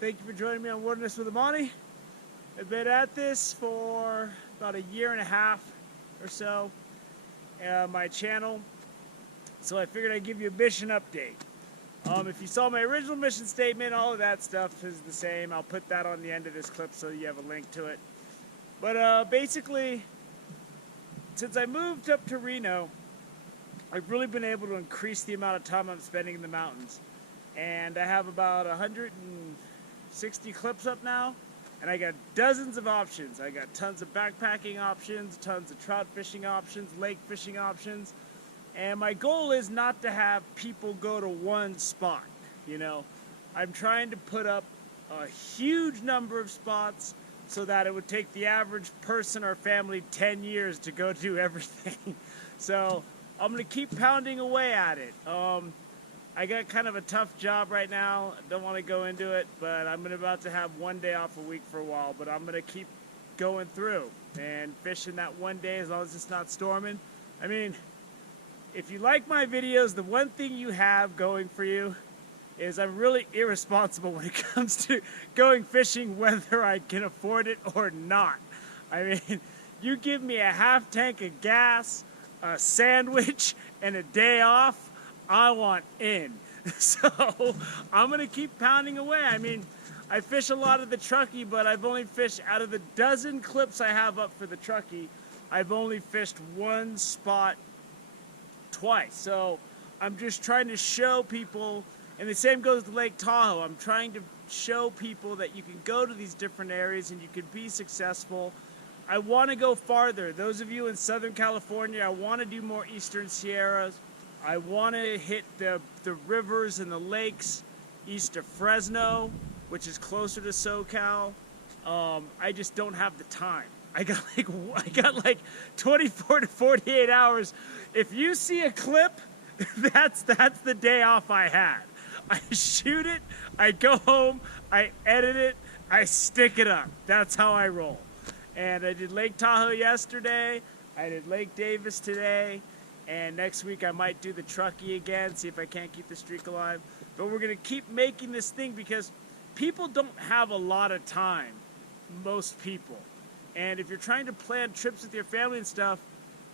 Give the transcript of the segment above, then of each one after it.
Thank you for joining me on Wilderness with Amani. I've been at this for about a year and a half or so, my channel. So I figured I'd give you a mission update. If you saw my original mission statement, all of that stuff is the same. I'll put that on the end of this clip so you have a link to it. But basically, since I moved up to Reno, I've really been able to increase the amount of time I'm spending in the mountains. And I have about 160 clips up now, and I got dozens of options. I got tons of backpacking options, tons of trout fishing options, lake fishing options. And my goal is not to have people go to one spot, you know. I'm trying to put up a huge number of spots so that it would take the average person or family 10 years to go do everything. So I'm gonna keep pounding away at it. I got kind of a tough job right now. I don't want to go into it, but I'm about to have one day off a week for a while, but I'm gonna keep going through and fishing that one day as long as it's not storming. I mean, if you like my videos, the one thing you have going for you is I'm really irresponsible when it comes to going fishing, whether I can afford it or not. I mean, you give me a half tank of gas, a sandwich, and a day off, I want in. So I'm gonna keep pounding away. I mean, I fish a lot of the Truckee, but I've only fished, out of the dozen clips I have up for the Truckee, I've only fished one spot twice. So I'm just trying to show people, and the same goes to Lake Tahoe. I'm trying to show people that you can go to these different areas and you can be successful. I want to go farther. Those of you in Southern California, I want to do more Eastern Sierras. I want to hit the rivers and the lakes east of Fresno, which is closer to SoCal. I just don't have the time. I got like 24 to 48 hours. If you see a clip, that's the day off I had. I shoot it, I go home, I edit it, I stick it up. That's how I roll. And I did Lake Tahoe yesterday, I did Lake Davis today, and next week I might do the Truckee again, see if I can't keep the streak alive. But we're gonna keep making this thing because people don't have a lot of time, most people. And if you're trying to plan trips with your family and stuff,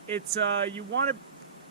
it's you want to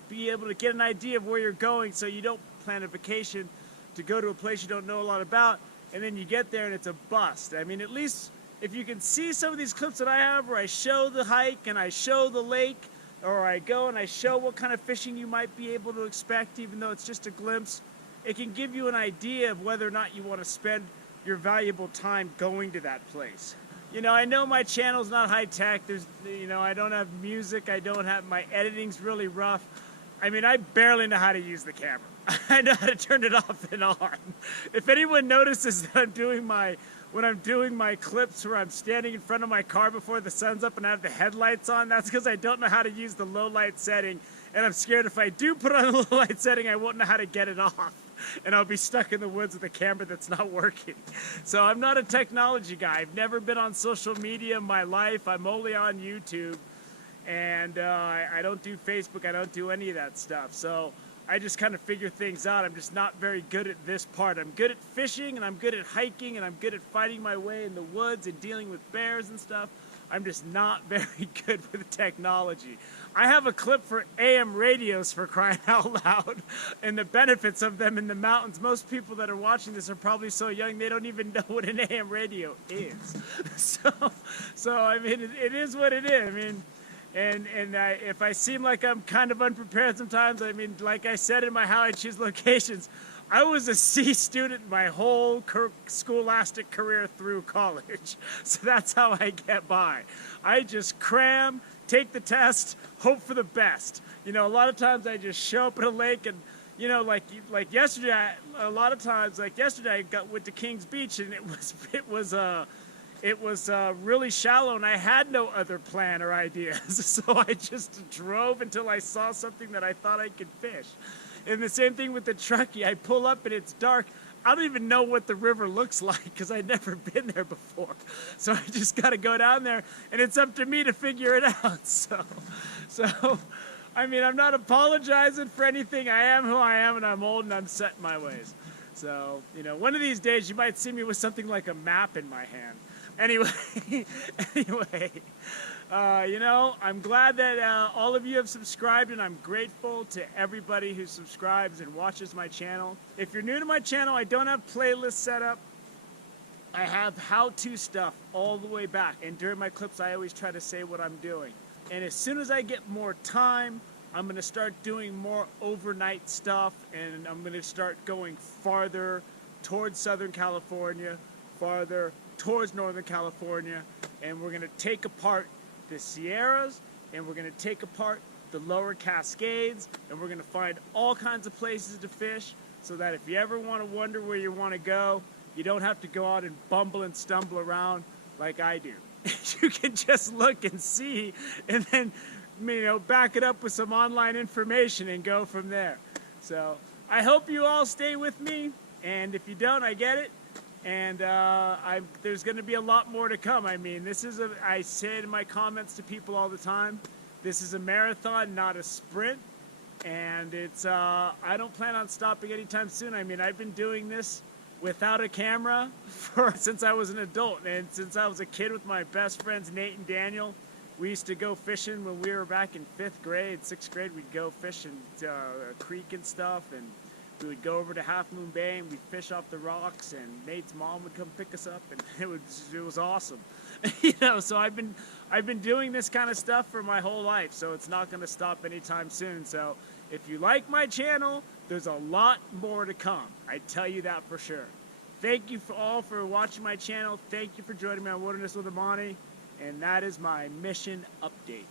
be able to get an idea of where you're going so you don't plan a vacation to go to a place you don't know a lot about, and then you get there and it's a bust. I mean, at least if you can see some of these clips that I have where I show the hike and I show the lake, or I go and I show what kind of fishing you might be able to expect, even though it's just a glimpse, it can give you an idea of whether or not you want to spend your valuable time going to that place. You know, I know my channel's not high tech. There's, you know, I don't have music. I don't have, my editing's really rough. I mean, I barely know how to use the camera. I know how to turn it off and on. If anyone notices that when I'm doing my clips where I'm standing in front of my car before the sun's up and I have the headlights on, that's because I don't know how to use the low light setting. And I'm scared if I do put on the low light setting, I won't know how to get it off. And I'll be stuck in the woods with a camera that's not working. So I'm not a technology guy. I've never been on social media in my life. I'm only on YouTube. And I don't do Facebook. I don't do any of that stuff. So I just kind of figure things out. I'm just not very good at this part. I'm good at fishing, and I'm good at hiking, and I'm good at fighting my way in the woods and dealing with bears and stuff. I'm just not very good with technology. I have a clip for AM radios, for crying out loud, and the benefits of them in the mountains. Most people that are watching this are probably so young they don't even know what an AM radio is. So I mean, it is what it is. I mean, if I seem like I'm kind of unprepared sometimes, I mean, like I said in my How I Choose Locations, I was a C student my whole scholastic career through college. So that's how I get by. I just cram, take the test, hope for the best. You know, a lot of times I just show up at a lake and, you know, like yesterday, a lot of times, like yesterday I went to Kings Beach and it was really shallow and I had no other plan or ideas. So I just drove until I saw something that I thought I could fish. And the same thing with the Truckee. I pull up and it's dark. I don't even know what the river looks like because I'd never been there before. So I just got to go down there and it's up to me to figure it out. So I mean, I'm not apologizing for anything. I am who I am and I'm old and I'm set in my ways. So, you know, one of these days you might see me with something like a map in my hand. Anyway, anyway, you know, I'm glad that all of you have subscribed, and I'm grateful to everybody who subscribes and watches my channel. If you're new to my channel, I don't have playlists set up. I have how-to stuff all the way back, and during my clips I always try to say what I'm doing. And as soon as I get more time, I'm going to start doing more overnight stuff, and I'm going to start going farther towards Southern California, farther towards Northern California, and we're going to take apart the Sierras, and we're going to take apart the lower Cascades, and we're going to find all kinds of places to fish, so that if you ever want to wonder where you want to go, you don't have to go out and bumble and stumble around like I do. You can just look and see, and then, you know, back it up with some online information and go from there. So I hope you all stay with me, and if you don't, I get it. And there's going to be a lot more to come. I mean, I say it in my comments to people all the time, this is a marathon, not a sprint. And I don't plan on stopping anytime soon. I mean, I've been doing this without a camera since I was an adult, and since I was a kid with my best friends Nate and Daniel. We used to go fishing when we were back in 5th grade, 6th grade. We'd go fishing a creek and stuff, and we would go over to Half Moon Bay and we'd fish off the rocks, and Nate's mom would come pick us up, and it was awesome. You know, so I've been doing this kind of stuff for my whole life, so it's not going to stop anytime soon. So if you like my channel, there's a lot more to come. I tell you that for sure. Thank you all for watching my channel. Thank you for joining me on Wilderness with Amani. And that is my mission update.